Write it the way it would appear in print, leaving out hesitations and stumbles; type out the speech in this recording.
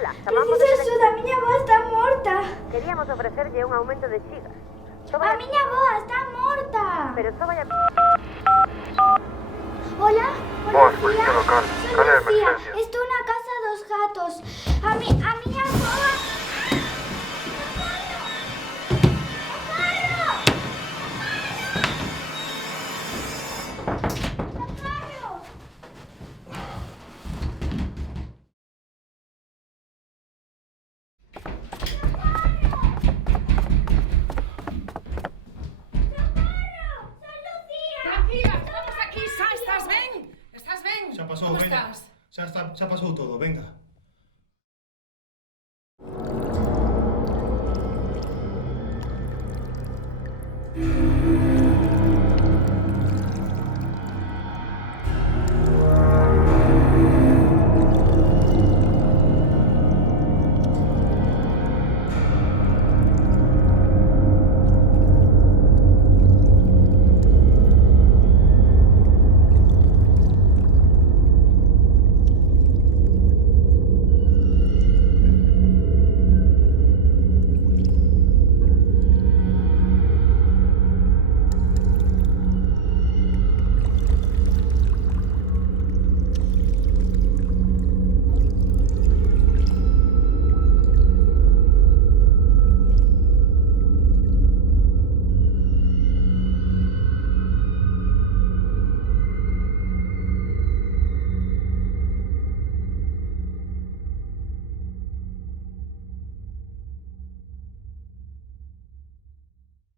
Ola, chamamos Preciso axuda, a miña avoa está morta. Queríamos ofrecerlle un aumento de xigas. A miña avoa está morta. Pero só vai a... Hola, Boas, Lucía. policía local. Soy Cal é a Lucía. emergencia? Estou na casa dos gatos. A miña avoa... Tranquila, estamos aquí, xa estás ben? Estás ben? Xa pasou, Como veña. estás? Xa pasou todo, venga.